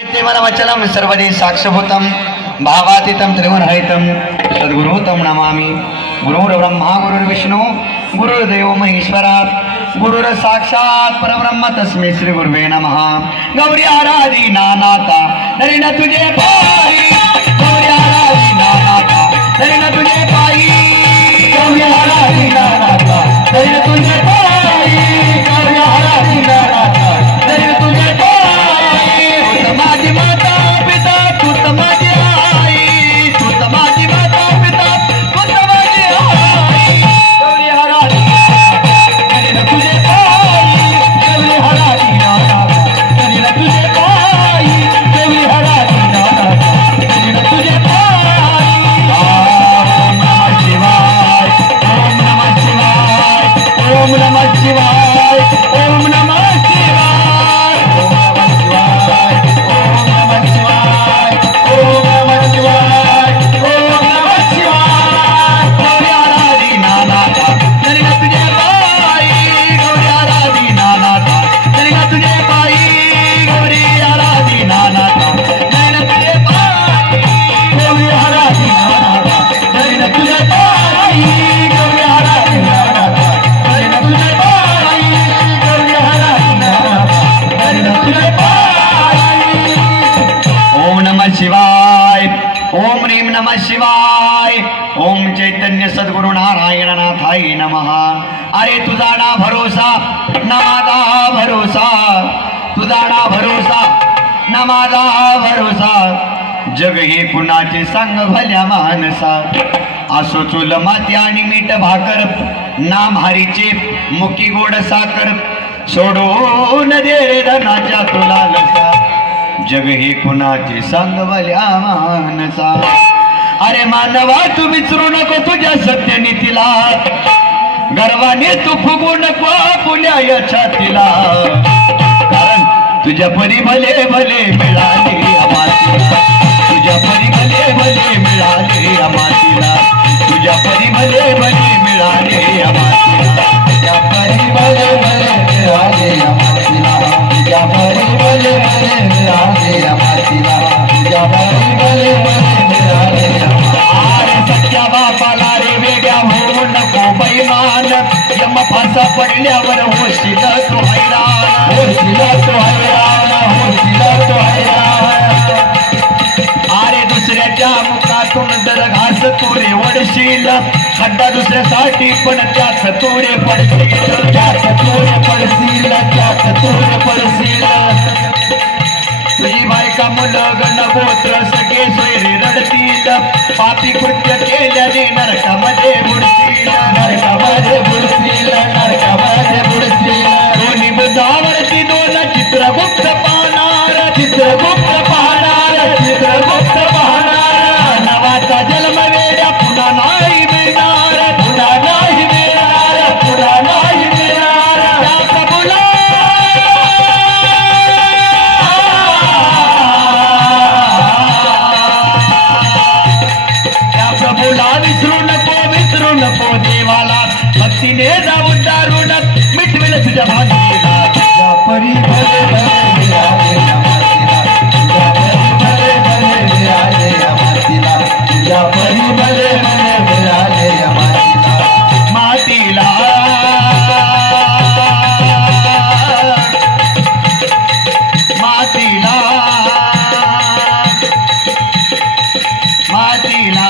वचलम सर्वदे साक्षभूतम भावातीतम त्रिगुणरहितम सद्गुरुतम नमामि। गुरुर्ब्रह्मा गुरुर्विष्णु गुरुर्देवो महेश्वरा गुरुर साक्षात परब्रह्म तस्मै श्री गुरुवे नमः। गौरी आराधी नानाता नरेन तुझे पाई, गौरी आराधी नानाता नरेन तुझे पाई, गौरी आराधी नानाता नरेन तुझे पाई, गौरी आराधी नानाता नरेन तुझे पाई। माझी माता पिता तूत माझी आई, तूत माझी माता पिता तूत माझी आई। गौरी आराधी नरेन तुझे पाई, गौरी आराधी नानाता नरेन तुझे पाई, गौरी आराधी नानाता नरेन तुझे पाई। ओम नमः शिवाय, ओम नमः शिवाय, ओम नमः शिवाय, ओम नमः शिवाय, ओम नमः शिवाय, ओम नमः शिवाय, ओम नमः शिवाय। गौरी आराधी नानाता नरेन तुझे पाई, गौरी आराधी नानाता नरेन तुझे पाई, गौरी आराधी नानाता नरेन तुझे पाई, गौरी आराधी नानाता नरेन तुझे पाई, गौरी आराधी नानाता नरेन तुझे पाई, गौरी आराधी नानाता नरेन तुझे पाई। ओम नमः शिवाय, ओम ह्रीं नमः शिवाय, ओम चैतन्य सद्गुरु नारायण नाथाय नमः। अरे तुझा ना भरोसा ना माझा भरोसा, तुझा ना भरोसा ना माझा भरोसा, जग हे कुणाचे सांग भल्या मानसा। असो चुल माती आणि मीठ भाकर, नाम हरीचे मुकी गोड साखर, सोडून दे रे धनाच्या तुला लसा, जग हे कुणाचे सांग भल्या मानसा। अरे मानवा तू विचारू नको तुझ्या सत्यनीतीला, गर्वाने तू फुगू नको फुल्या या छातीला, कारण तुझ्या परी भले भले मिळाले मातीला, तुझ्या परी भले भले मिळाले मातीला, तुझ्या परी भले भले मिळाले मातीला, तुझ्या परी भले भले मिळाले मातीला, तुझ्या परी भले भले मिळाले मातीला, तुझ्या परी भले भले मिळाले। अरे सत्या बापाला रे वेगळ्या होऊ नको बैमान, यम फासा पडल्यावर होशील तू हैराण, होशील तू हैराण, होशील तू हैराण। अरे दुसऱ्याच्या मुखातून जर घास तुरे वडशील, खड्डा दुसऱ्यासाठी पण त्यात तुरे पडशील, त्यात तुरे पडशील, त्यात तुरे पडशील। तुझी बायका मुलं गण गोत्र सगळे सोयरे रडतील, पापी कृत्य केल्याने नरकामध्ये बुडतील, नरकामध्ये बुडतील, नरकामध्ये बुडतील। दोन्ही बुधावरती दोन चित्रगुप्त पाहणार, चित्रगुप्त पाहणार, चित्रगुप्त पाहणार। नवाचा जन्म वेड्या पुन्हा नाही मिळणार, पुन्हा नाही मिळणार, पुन्हा नाही मिळणार। त्या प्रभूला विसरू नको, विसरू नको देवाला, भक्तीने जाऊन दारुण मिटवेल तुझ्या भागीला, तुझ्या परी भले भले मिळाले मातीला, तुझ्या परी भले भले मिळाले मातीला, तुझ्या परी भले भले मिळाले मातीला, मातीला मातीला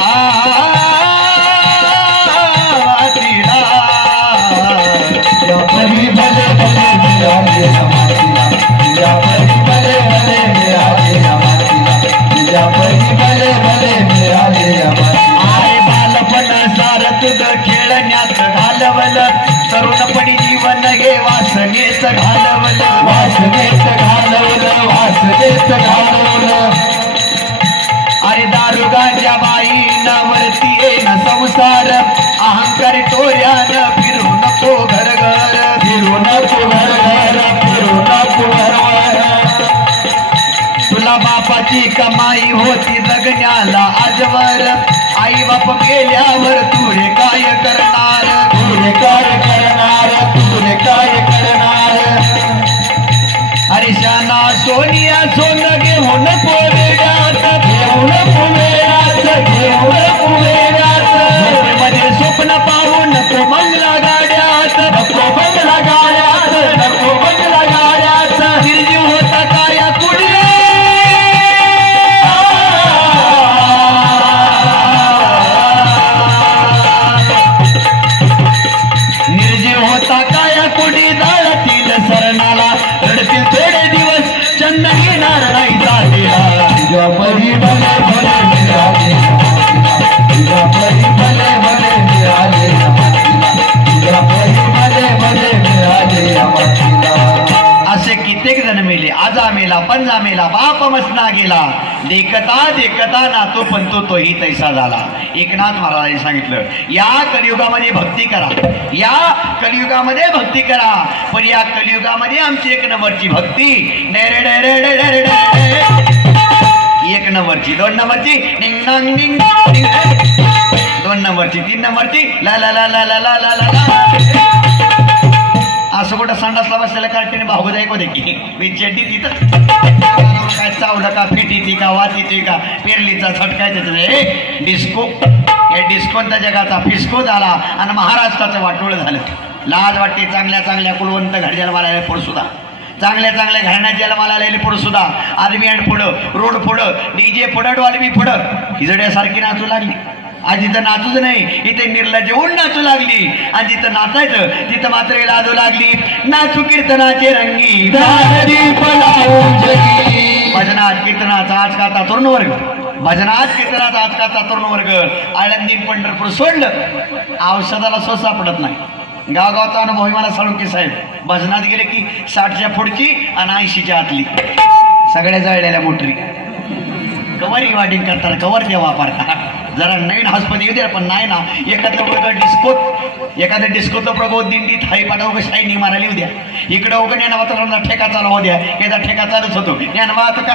मातीला परी भले भले मिळाले मातीला, तुझ्या परी भले भले मिळाले मातीला, तुझ्या परी भले भले मिळाले मातीला। अरे बालपण सार तुझं खेळण्यात घालवलं, तरुणपणी जीवन हे वासनेच घालवलं, वासनेच घालवलं, वासनेच घालवलं। अरे दारू गांजा बाईनावरती येन संसार, अहंकारी तोऱ्यानं फिरू नको घर घर, फिरू नको घर घर, फिरू नको घर घर। तुला बापाची कमाई होती जगण्याला आजवर, आई बाप गेल्यावर तू रे काय करणार, तू रे काय करणार, तू रे काय करणार। अरे शाना सोनिया सोन घेऊन पंजा मेला बाप मसना गेला, देखता नातो पंतो तोही तैसा झाला. एकनाथ महाराजांनी सांगितलं, या कलियुगामध्ये भक्ती करा, या कलियुगामध्ये भक्ती करा, पण या कलियुगामध्ये आमची एक नंबरची भक्ती, एक नंबरची, 2 नंबरची डिंग डांग डिंग, 2 नंबरची, 3 नंबरची ला ला ला ला ला ला ला ला. असं कुठं संडासला बसलेल्या कार्टीने भाऊदायक होते की मी चेटी तिथं काय चावलं का, फिटी का, वाची का, पेरलीचा झटकाय तिथं डिस्को. या डिस्कोंचा जगाचा फिस्को झाला आणि महाराष्ट्राचं वाटोळ झालं. लाज वाटते चांगल्या कुलवंत घडजाला मारायला पुढं सुद्धा, चांगल्या घराण्यात ज्याला मला आलेले पुढं सुद्धा, आदमी आणि पुढं, रोड पुढं, डीजे पुढं, डॉल्बी पुढं, हिजड्यासारखी नाचू लागली. आज जिथं नाचूच नाही, इथे निर्लज्ज होऊन नाचू लागली. आणि जिथं नाचायचं तिथं मात्र लाजू लागली. नाचू कीर्तनाचे रंगी, भजनात कीर्तनाचा आज का तरुण वर्ग, भजनात कीर्तनाचा आज का तरुण वर्ग आळंदी पंढरपूर सोडलं, औषधाला सो सापडत नाही. गावगावचा अनुभव मला साळुंके साहेब, भजनात गेले की 60च्या पुढची आणि 80च्या आतली सगळ्या जळलेल्या मोटरी कवर रिवार्डिंग करतात, कवर ते वापरता. जरा नवीन हॉस्पिटल येऊ द्या, पण नाही ना. एखादं डिस्कोचं प्रबोध दिंडीत हाई पाठव शाईनी मारायला येऊ द्या. इकडं उघड ज्ञान वाहतुका ठेका चालू होऊ द्या, याचा ठेका चालूच होतो. ज्ञान वाहतुका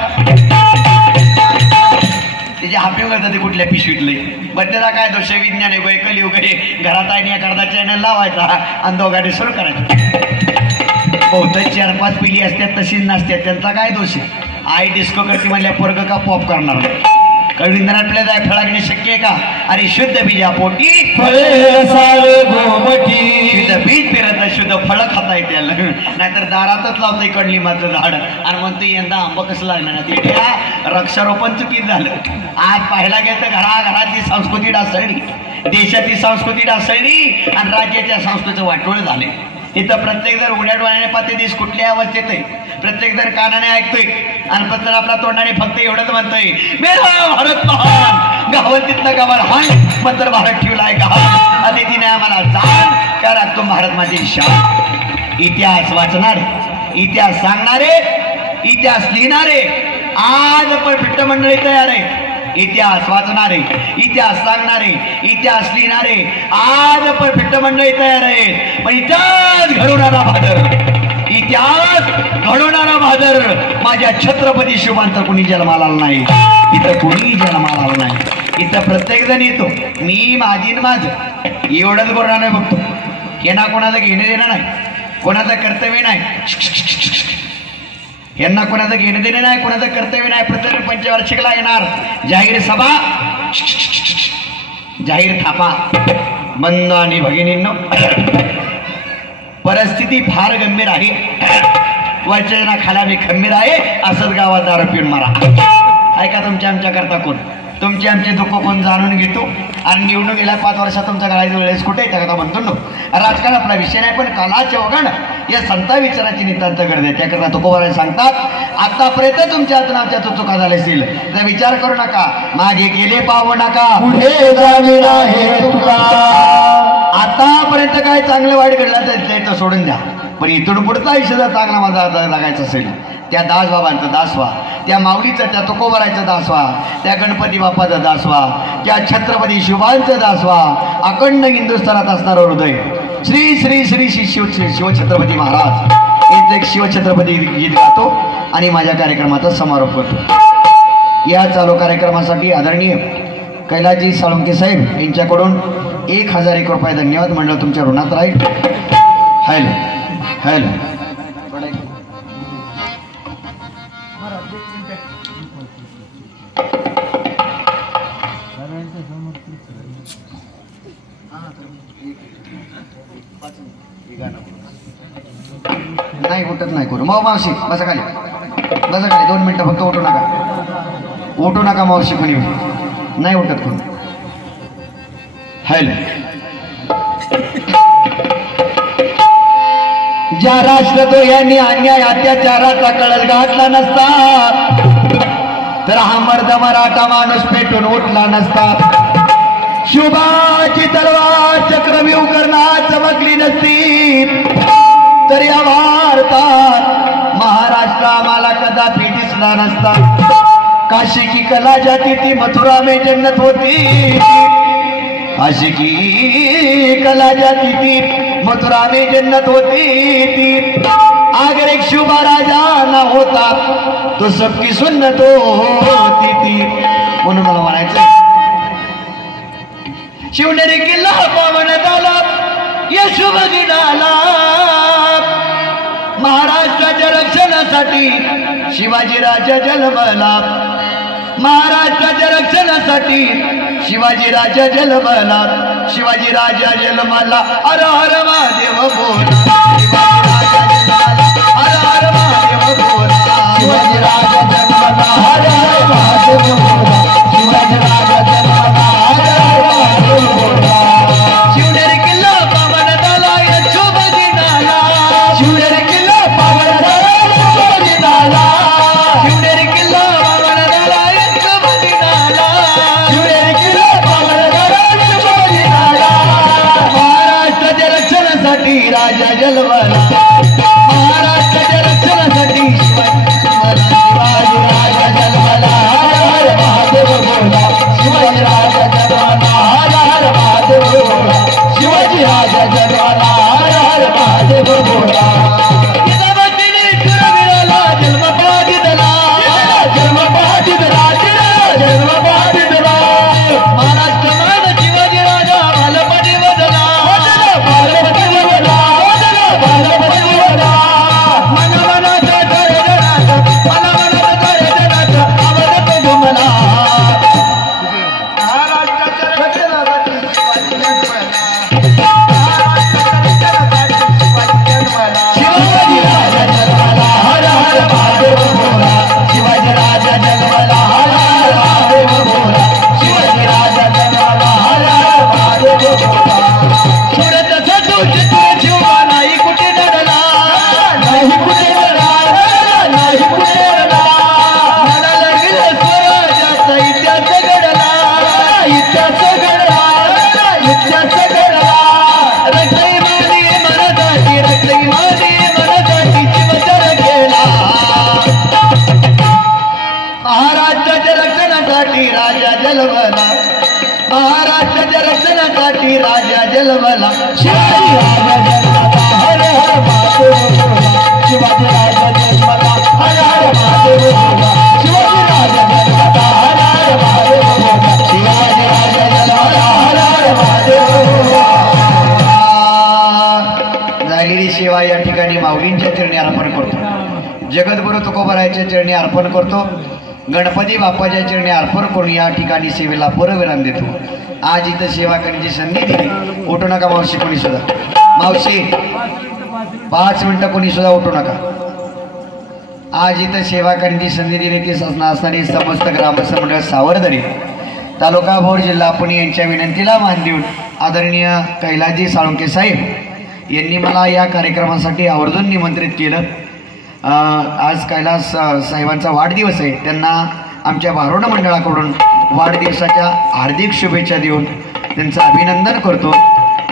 त्याची हापी करतात ते कुठल्या पिशवीतले. बरं त्याला काय दोष, विज्ञान युग आहे, कलियुग आहे, घरात आहे या करता चॅनल लावायचा आणि दोघांनी सुरू करायचं. बहुतेक 4-5 पिढी असतात तशीच नसतात, त्यांचा काय दोष आहे. आई डिस्को करते म्हणल्या पोरग का पॉप करणार. कविंद्रनाथला जाय फळागणे शक्य आहे का. अरे शुद्ध बीजा पोटी शुद्ध बीज पेरत शुद्ध फळं खाता येते, नाहीतर दारातच लावतंय कडली मात्र झाड आणि म्हणतो यंदा आंबा कसं लागणार. ते वृक्षारोपण चुकीच झालं. आज पाहायला गेलं तर घराघरातली संस्कृती डासळली, देशाची संस्कृती डासळली आणि राज्याच्या संस्कृतीचं वाटोळ झाले. इथं प्रत्येक जर उघड्या डोळ्याने पाहते देश कुठल्या अवस्थेत आहे, प्रत्येक जर कानाने ऐकतोय आणि प्रत्येक आपला तोंडाने फक्त एवढंच म्हणतोय, मेरा भारत महान, गावात तिथलं गावाला हान मंत्र भारत ठेवलाय गावात. आणि तिने आम्हाला जाण का राखतो भारत माझी शान. इतिहास वाचणारे, इतिहास सांगणारे, इतिहास लिहिणारे आज पण फिट्ट मंडळी तयार आहे. इतिहास वाचणारे, इतिहास सांगणारे, इतिहास लिहिणारे आज परफेक्ट मंडळी तयार आहेत. पण इतिहास घडवणारा भादर, इतिहास घडवणारा भादर माझ्या छत्रपती शिवांत कोणी जन्माला नाही, इथं कोणी जन्माला आला नाही. इथं प्रत्येक जण येतो, मी माझी माझं एवढंच बोलणार बघतो. हे ना कोणाचं घेणं देणं नाही, कोणाचं कर्तव्य नाही, यांना कोणाचं घेणं देणं नाही, कोणाचं कर्तव्य नाही. प्रत्येक पंचवार्षिकला येणार जाहीर सभा, जाहीर थापा. बंद आणि भगिनींनो, परिस्थिती फार गंभीर आहे. वरच्या खाला मी खंबीर आहे, असंच गावात दारू पिऊन मारा. ऐका, तुमच्या आमच्या करता कोण, तुमचे आमचे दुःख कोण जाणून घेतो. आणि निवडून गेल्या 5 वर्षात तुमच्या गाळ्याच्या वेळेस कुठे त्याकरता म्हणतो नो. राजकारण आपला विषय नाही, पण कलाचे वगण या संता विचाराची नितांत गरज आहे. त्याकरता तुकोबाराय सांगतात, आतापर्यंत तुमच्या नावच्या चुका झाल्या असतील तर विचार करू नका, मागे गेले पाहू नका, पुढे जावे आहे तुका. आतापर्यंत काय चांगलं वाईट घडलं तर ते सोडून द्या, पण इथून पुढचा आयुष्य जर चांगला माझा जगायचा असेल, त्या दासबाबांचा दास व्हा, त्या माऊलीचा, त्या तुकोबारायचा दास व्हा, त्या गणपती बाप्पाचा दास व्हा, त्या छत्रपती शिवांचा दास व्हा. अखंड हिंदुस्थानात असणारं हृदय श्री श्री श्री श्री शिवछत्रपती महाराज. इथे एक शिवछत्रपती गीत गातो आणि माझ्या कार्यक्रमाचा समारोप करतो. या चालू कार्यक्रमासाठी आदरणीय कैलासजी साळुंके साहेब यांच्याकडून 1001 रुपये धन्यवाद. मंडळ तुमच्या ऋणात राहील. हॅलो हॅलो, नाही उठत नाही करू. मावशी बसा खाली, बसा खाली, 2 मिनिटं फक्त. उठू नका, उठू नका मावशी, कोणी नाही उठत कोण. हॅलो, ज्या राष्ट्र तो यांनी अन्याय अत्याचाराचा कळस गाठला नसता तर हा मर्द मराठा माणूस पेटून उठला नसता. शुभाची तलवार चक्रव्यूह करणार चमकली नसती तर या भारतात महाराष्ट्र आम्हाला कदापि दिसला नसता। काशी की कला जाती थी मथुरा में जन्नत होती, काशी की कला जाती थी मथुरा में जन्नत होती थी। अगर एक शुभा राजा ना होता तो सबकी सुन्नत होती थी। म्हणून मला म्हणायचं शिवनेरी किल्ला पावन झाला या शुभ दिनाला, महाराष्ट्राच्या रक्षणासाठी शिवाजी राजा जन्मला, महाराष्ट्राच्या रक्षणासाठी शिवाजी राजा जन्मला, शिवाजी राजा जन्मला हर हर महादेव बोला, हर हर महादेव बोला, शिवाजी राजा जन्मला हर हर महादेव बोला, शिवाजी राजा जन्मला हर हर महादेव बोला। शिवनेरी किल्ला पावन झाला या शुभ दिनाला, शिवनेरी किल्ला पावन झाला या शुभ दिनाला, शिवनेरी किल्ला पावन झाला या शुभ दिनाला, शिवनेरी किल्ला पावन झाला या शुभ दिनाला। महाराष्ट्राच्या रक्षणासाठी राजा जन्मला, महाराष्ट्राच्या रक्षणासाठी शिवाजी राजा जन्मला हर हर महादेव बोला, शिवाजी राजा जन्मला हर हर महादेव बोला, शिवाजी राजा जन्मला हर हर महादेव बोला। जन्म पाठितला, जन्म पाठितला, जन्म पाठितला, महाराष्ट्र मान शिवाजी राजा बालपणी बदला, बालपणी बदला, बालपणी बदला। मन मनाचा जय जनाचा, मन मनाचा जय जनाचा आवडतो तुम्हाला, महाराष्ट्राच्या रक्षणासाठी शिवाजी जन्मला, महाराष्ट्राच्या रक्षणासाठी शिवाजी जन्मला, शिवाजी राजा जन्मला हर हर महादेव बोला, शिवाजी राजा जन्मला हर हर महादेव बोला, शिवाजी राजा जन्मला हर हर महादेव बोला। सुरत सतुज तुझ शिवा नाही कुठे डरला, नाही कुठे डरला, नाही कुठे डरला, मला लागलं स्वराज्याचा इतिहास घडला, इतिहास घडला, इतिहास घडला। रक्तई माने मनासाठी, रक्तई माने मनासाठी जीवतर केला, महाराष्ट्राच्या रक्षणासाठी राजा जन्मला, महाराष्ट्राच्या रक्षणासाठी राजा जन्मला, शिवाजी राजा जन्मला हर हर महादेव बोला, शिवाजी राजा जन्मला हर हर महादेव बोला, शिवाजी राजा जन्मला हर हर महादेव बोला, शिवाजी राजा जन्मला हर हर महादेव बोला। झालेली सेवा या ठिकाणी माऊलींच्या चरणी अर्पण करतो, जगद्गुरु तुकोबारायाच्या चरणी अर्पण करतो, गणपती बाप्पाच्या चरणी अर्पण करून या ठिकाणी सेवेला पूर्णविराम देतो। आज इथं सेवा करण्याची संधी दिली, उठू नका मावशी कोणी सुद्धा, मावशी 5 मिनिटं कोणी सुद्धा उठू नका। आज इथं सेवा करण्याची संधी दिली ती असणारी समस्त ग्रामस्थ मंडळ सावरदरी तालुका भोर जिल्हा पुणे यांच्या विनंतीला मान देऊन आदरणीय कैलासजी साळुंके साहेब यांनी मला या कार्यक्रमासाठी आवर्जून निमंत्रित केलं। आज कैलास साहेबांचा वाढदिवस आहे, त्यांना आमच्या भारोड मंडळाकडून वाढदिवसाच्या हार्दिक शुभेच्छा देऊन त्यांचं अभिनंदन करतो,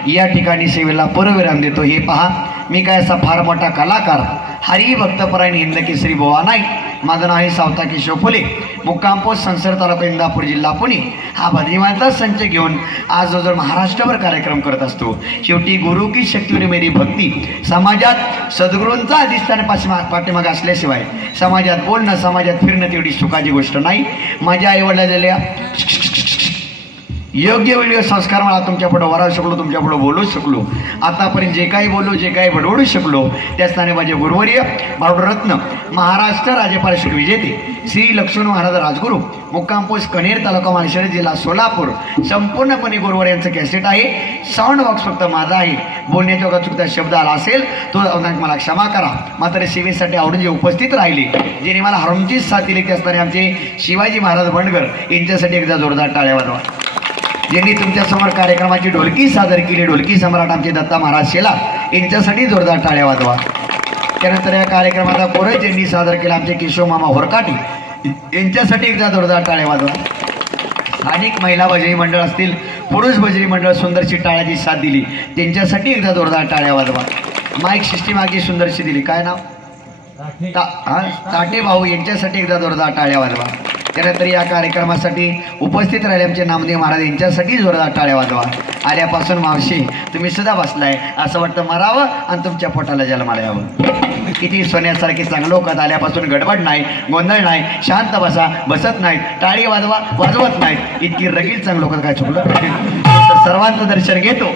या ठिकाणी सेवेला पूर्णविराम देतो। हे पहा, मी काय असा फार मोठा कलाकार हरिभक्तपरायण हिंदकेसरी बुवा नाही, माझं नाव आहे सावता केशव फुले, मुक्काम पोस्ट संसर तालुका इंदापूर जिल्हा पुणे। हा भद्रीमाचा संच घेऊन आज जो महाराष्ट्रभर कार्यक्रम करत असतो। शेवटी गुरु की शक्तीवर मेरी भक्ती, समाजात सद्गुरूंचा अधिष्ठान पाठीमागे असल्याशिवाय समाजात बोलणं, समाजात फिरणं तेवढी सुखाची गोष्ट नाही। माझ्या आईवडिलांच्या योग्य वेळी संस्कार मला तुमच्या पुढे वरावू शकलो, तुमच्या पुढे बोलू शकलो, आतापर्यंत जे काही बोललो, जे काही बडवडू शकलो त्यास्थानी माझे गुरुवर्य भारतरत्न महाराष्ट्र राज्यपाल विजेते श्री लक्ष्मण महाराज राजगुरू, मुक्काम पोस्ट कनेर तालुका माळशिरस जिल्हा सोलापूर, संपूर्णपणे गुरुवर यांचं कॅसेट आहे। साऊंड बॉक्स फक्त माझा आहे, बोलण्याच्या चुकता शब्द आला असेल तो मला क्षमा करा। मात्र सेवेसाठी आवडून जे उपस्थित राहिले, ज्यांनी मला हरमची साथ दिली ते असणारे आमचे शिवाजी महाराज बंडगर यांच्यासाठी एकदा जोरदार टाळ्या वाजवा। ज्यांनी तुमच्यासमोर कार्यक्रमाची ढोलकी सादर केली, ढोलकी सम्राट आमचे दत्ता महाराज शेला यांच्यासाठी जोरदार टाळ्या वाजवा। त्यानंतर या कार्यक्रमाचा कोरस ज्यांनी सादर केला आमचे केशव मामा होरकाटी यांच्यासाठी एकदा जोरदार टाळ्या वाजवा। अनेक महिला भजनी मंडळ असतील, पुरुष भजनी मंडळ सुंदरशी टाळ्याची साथ दिली त्यांच्यासाठी एकदा जोरदार टाळ्या वाजवा। माईक सिस्टीम आगी सुंदरशी दिली, काय नाव ताटे भाऊ यांच्यासाठी एकदा जोरदार टाळ्या वाजवा. त्यानंतर या कार्यक्रमासाठी उपस्थित राहिले आमचे नामदेव महाराज यांच्यासाठी जोरदार टाळ्या वाजवा. आल्यापासून मावशी तुम्ही सुद्धा बसलाय असं वाटतं मारावं आणि तुमच्या पोटाला जन्माला यावं. किती सोन्यासारखी चांगलं लोक आल्यापासून गडबड नाही, गोंधळ नाही, शांत बसा, बसत नाहीत, टाळी वाजवा वाजवत नाहीत. इतकी रगील चांगलं लोक काय चुकलं. सर्वांचं दर्शन घेतो,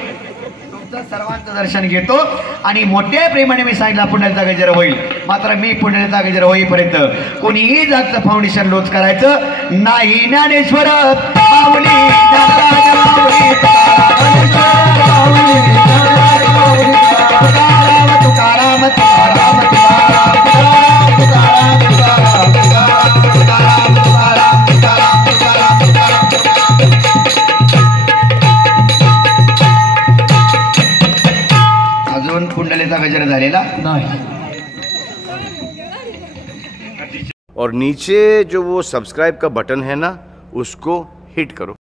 सर्वांचं दर्शन घेतो आणि मोठ्या प्रेमाने मी सांगितलं पुण्याचा गजर होईल. मात्र मी पुण्याचा गजर होईपर्यंत कोणीही जागचं फाउंडेशन लोच करायचं नाही. ज्ञानेश्वर माऊली तुकाराम तुकाराम अजून कुंडलीचा गजर झालेला नाही. और नीचे जो वो सब्सक्राइब का बटन है ना, उसको हिट करो.